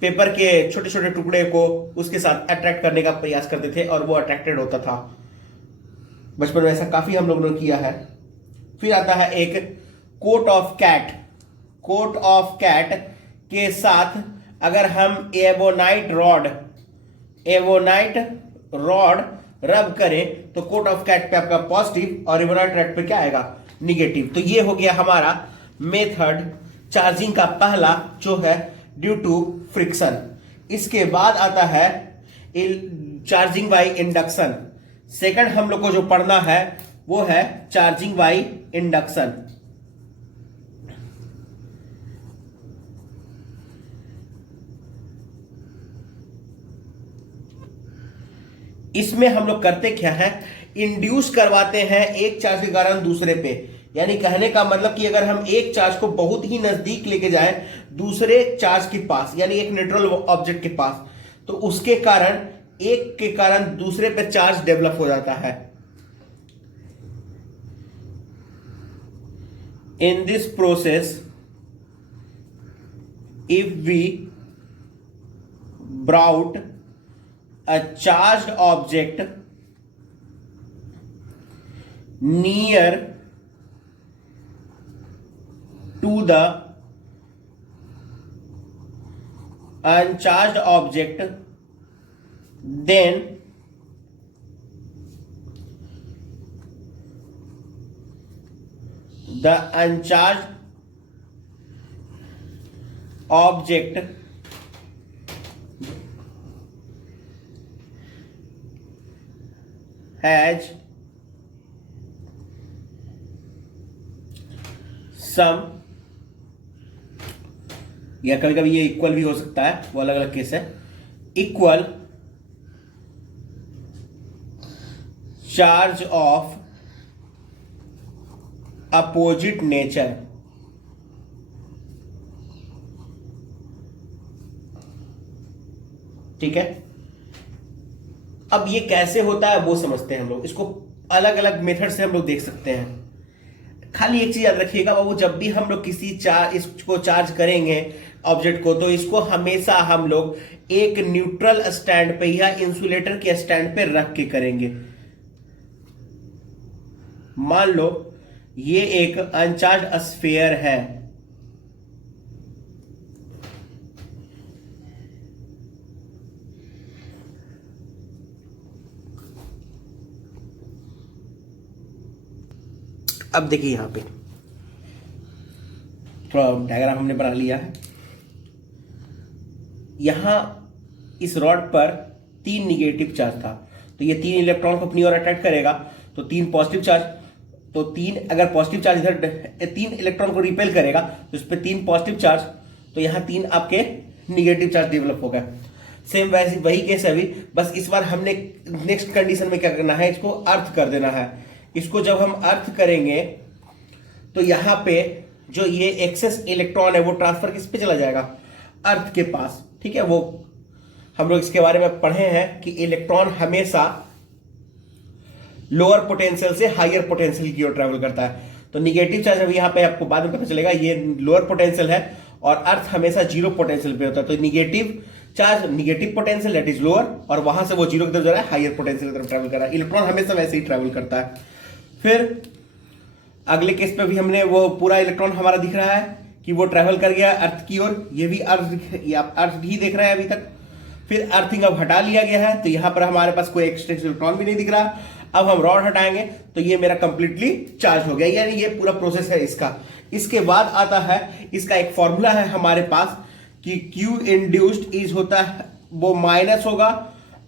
पेपर के छोटे छोटे टुकड़े को उसके साथ अट्रैक्ट करने का प्रयास करते थे और वो अट्रैक्टेड होता था। बचपन में ऐसा काफी हम लोगों ने किया है। फिर आता है एक coat of cat. Coat of cat के साथ अगर हम एवोनाइट रॉड रब करें तो कोट ऑफ कैट पे आपका पॉजिटिव और एवोनाइट रॉड पे क्या आएगा, निगेटिव। तो ये हो गया हमारा मेथड चार्जिंग का पहला, जो है ड्यू टू फ्रिक्शन। इसके बाद आता है चार्जिंग बाय इंडक्शन। सेकंड हम लोग को जो पढ़ना है वो है चार्जिंग बाय इंडक्शन। इसमें हम लोग करते क्या है, इंड्यूस करवाते हैं एक चार्ज के कारण दूसरे पे। यानी कहने का मतलब कि अगर हम एक चार्ज को बहुत ही नजदीक लेके जाएं दूसरे चार्ज के पास, यानी एक न्यूट्रल ऑब्जेक्ट के पास, तो उसके कारण एक के कारण दूसरे पे चार्ज डेवलप हो जाता है। In this process if we brought a charged object near to the uncharged object, then the uncharged object has some, या कभी कभी ये इक्वल भी हो सकता है, वो अलग अलग केस है, equal charge of opposite nature. ठीक है, अब ये कैसे होता है वो समझते हैं हम लोग। इसको अलग अलग मेथड से हम लोग देख सकते हैं। खाली एक चीज याद रखिएगा बाबू, जब भी हम लोग किसी इसको चार्ज करेंगे ऑब्जेक्ट को, तो इसको हमेशा हम लोग एक न्यूट्रल स्टैंड पे या इंसुलेटर के स्टैंड पे रख के करेंगे। मान लो ये एक अनचार्ज स्फीयर है, अब देखिए यहां पे थोड़ा डायग्राम हमने बना लिया है। यहां इस रॉड पर 3 निगेटिव चार्ज था, तो ये 3 इलेक्ट्रॉन को अपनी ओर अट्रैक्ट करेगा, तो 3 पॉजिटिव चार्ज, तो 3 अगर पॉजिटिव चार्ज इधर 3 इलेक्ट्रॉन को रिपेल करेगा, तो इस पर 3 पॉजिटिव चार्ज, तो यहां 3 आपके निगेटिव चार्ज डेवलप हो गए। सेम वैसे वही केस है अभी, बस इस बार हमने नेक्स्ट कंडीशन में क्या करना है, इसको अर्थ कर देना है। इसको जब हम अर्थ करेंगे तो यहां पे जो ये एक्सेस इलेक्ट्रॉन है वो ट्रांसफर किस पे चला जाएगा, अर्थ के पास। ठीक है, वो हम लोग इसके बारे में पढ़े हैं कि इलेक्ट्रॉन हमेशा लोअर पोटेंशियल से हायर पोटेंशियल की ओर ट्रेवल करता है। तो निगेटिव चार्ज अभी यहां पे आपको बाद में पता चलेगा, ये लोअर पोटेंशियल है और अर्थ हमेशा जीरो पोटेंशियल पे होता है। तो negative charge negative potential that is lower, और वहां से वो जीरो की तरफ जा रहा है, हायर पोटेंशियल की तरफ ट्रेवल कर रहा है। इलेक्ट्रॉन हमेशा वैसे ही ट्रेवल करता है। फिर अगले केस पे भी हमने वो पूरा इलेक्ट्रॉन हमारा दिख रहा है कि वो ट्रेवल कर गया अर्थ की ओर, ये भी अर्थ ही देख रहा है अभी तक। फिर अर्थिंग अब हटा लिया गया है, तो यहां पर हमारे पास कोई एक्स्ट्रा इलेक्ट्रॉन भी नहीं दिख रहा। अब हम रॉड हटाएंगे तो ये मेरा कंप्लीटली चार्ज हो गया, यानी ये पूरा प्रोसेस है इसका। इसके बाद आता है इसका एक फॉर्मूला है हमारे पास कि Q इंड्यूस्ड इज होता है वो माइनस होगा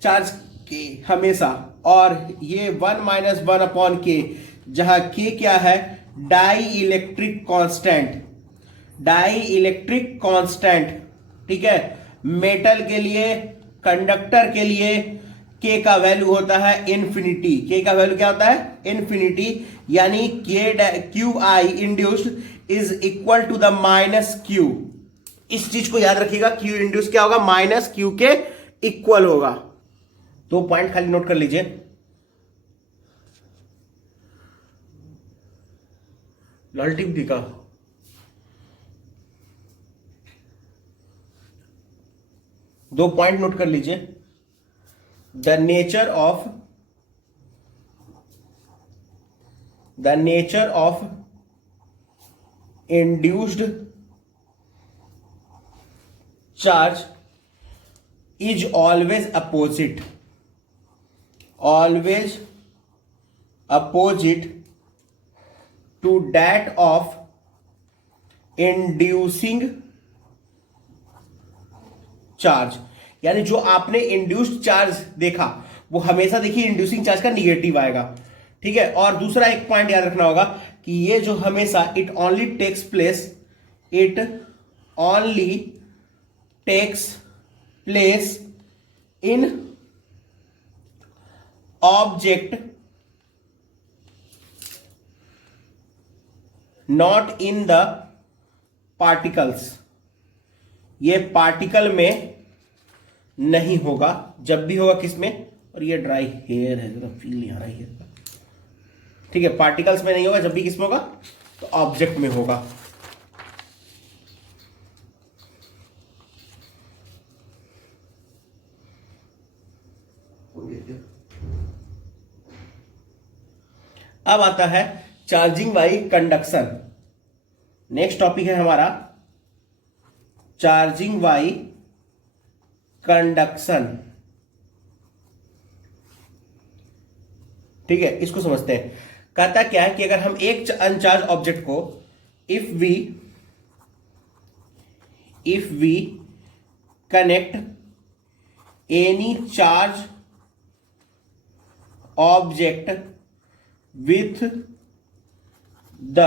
चार्ज के हमेशा, और ये 1 - 1 अपॉन के, जहां के क्या है, dielectric constant, dielectric constant. ठीक है, मेटल के लिए, कंडक्टर के लिए के का वैल्यू होता है इन्फिनिटी। के का वैल्यू क्या होता है, इन्फिनिटी, यानी q i induced is equal to the minus q. इस चीज को याद रखिएगा, क्यू इंड्यूस क्या होगा, माइनस क्यू के इक्वल होगा। 2 पॉइंट खाली नोट कर लीजिए। लाल टिप दिखा, दो पॉइंट नोट कर लीजिए। The nature of induced charge is always opposite to that of inducing charge. यानी जो आपने इंड्यूस्ड चार्ज देखा वो हमेशा देखिए इंड्यूसिंग चार्ज का निगेटिव आएगा। ठीक है, और दूसरा एक पॉइंट याद रखना होगा कि ये जो हमेशा it only takes place in object, not in the particles. ये पार्टिकल में नहीं होगा, जब भी होगा किसमें, और ये ड्राई हेयर है, जरा फील नहीं आ रही है। ठीक है, पार्टिकल्स में नहीं होगा, जब भी किसमें होगा, तो ऑब्जेक्ट में होगा। अब आता है charging by conduction. Next topic है हमारा चार्जिंग बाई कंडक्शन। ठीक है, इसको समझते हैं। कहता क्या है कि अगर हम एक अनचार्ज ऑब्जेक्ट को if we connect any charge object with the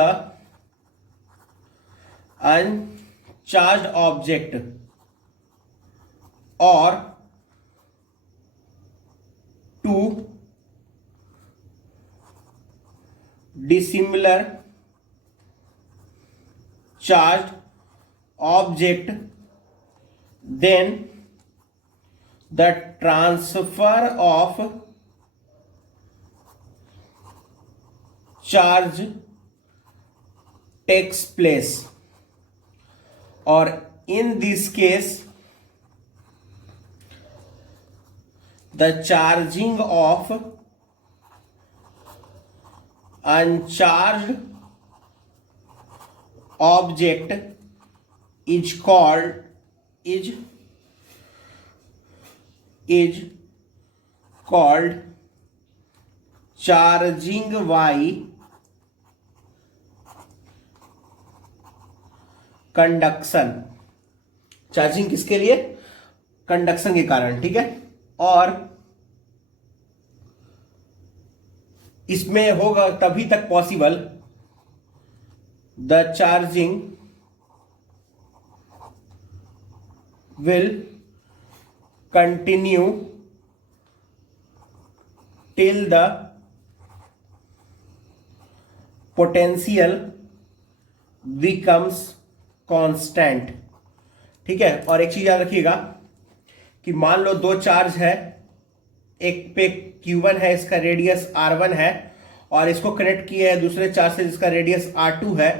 uncharge object or two dissimilar charged object, then the transfer of charge takes place, or in this case the charging of uncharged object is called charging by conduction. Charging किसके लिए? Conduction के कारण, ठीक है। और इसमें होगा तभी तक possible, the charging will continue till the potential becomes constant, ठीक है। और एक चीज याद रखिएगा कि मान लो दो चार्ज है, एक पे Q1 है, इसका रेडियस R1 है, और इसको कनेक्ट किए है दूसरे चार्ज से जिसका रेडियस R2 है।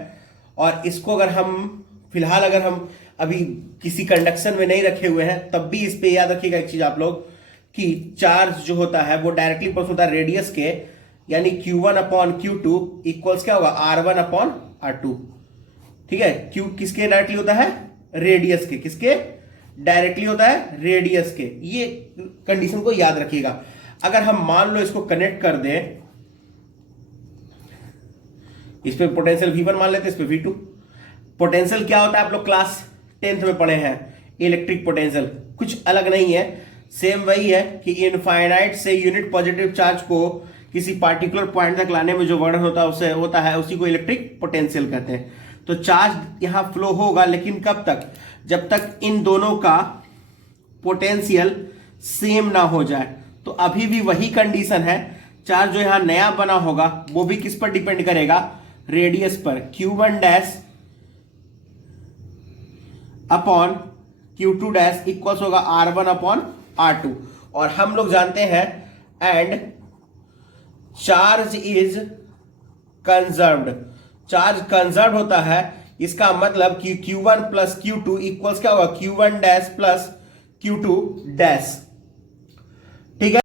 और इसको अगर हम फिलहाल अगर हम अभी किसी कंडक्शन में नहीं रखे हुए हैं, तब भी इस पे याद रखिएगा एक चीज आप लोग कि चार्ज जो होता है वो डायरेक्टली प्रोपोर्शनल होता है रेडियस के, यानी Q1 अपॉन Q2 इक्वल्स क्या होगा? R1 अपॉन R2, ठीक है। Q किसके डायरेक्टली होता है? रेडियस के। किसके डायरेक्टली होता है? रेडियस के। ये कंडीशन को याद रखिएगा। अगर हम मान लो इसको कनेक्ट कर दें, इस पे पोटेंशियल V1 मान लेते हैं, इस पे V2। पोटेंशियल क्या होता है आप लोग क्लास 10th में पढ़े हैं, इलेक्ट्रिक पोटेंशियल। कुछ अलग नहीं है, सेम वही है कि इनफाइनाइट से यूनिट पॉजिटिव चार्ज को किसी पार्टिकुलर पॉइंट तक लाने में जो वर्णन होता है उसे होता है, उसी को इलेक्ट्रिक पोटेंशियल कहते हैं। तो चार्ज यहां फ्लो होगा, लेकिन कब तक? जब तक इन दोनों का पोटेंशियल सेम ना हो जाए। तो अभी भी वही कंडीशन है, चार्ज जो यहां नया बना होगा वो भी किस पर डिपेंड करेगा? रेडियस पर। Q1 dash upon Q2 dash equals होगा R1 अपॉन R2। और हम लोग जानते हैं and charge is conserved, charge conserve होता है। इसका मतलब कि Q1 प्लस Q2 इक्वल्स क्या होगा? Q1 dash plus Q2 dash.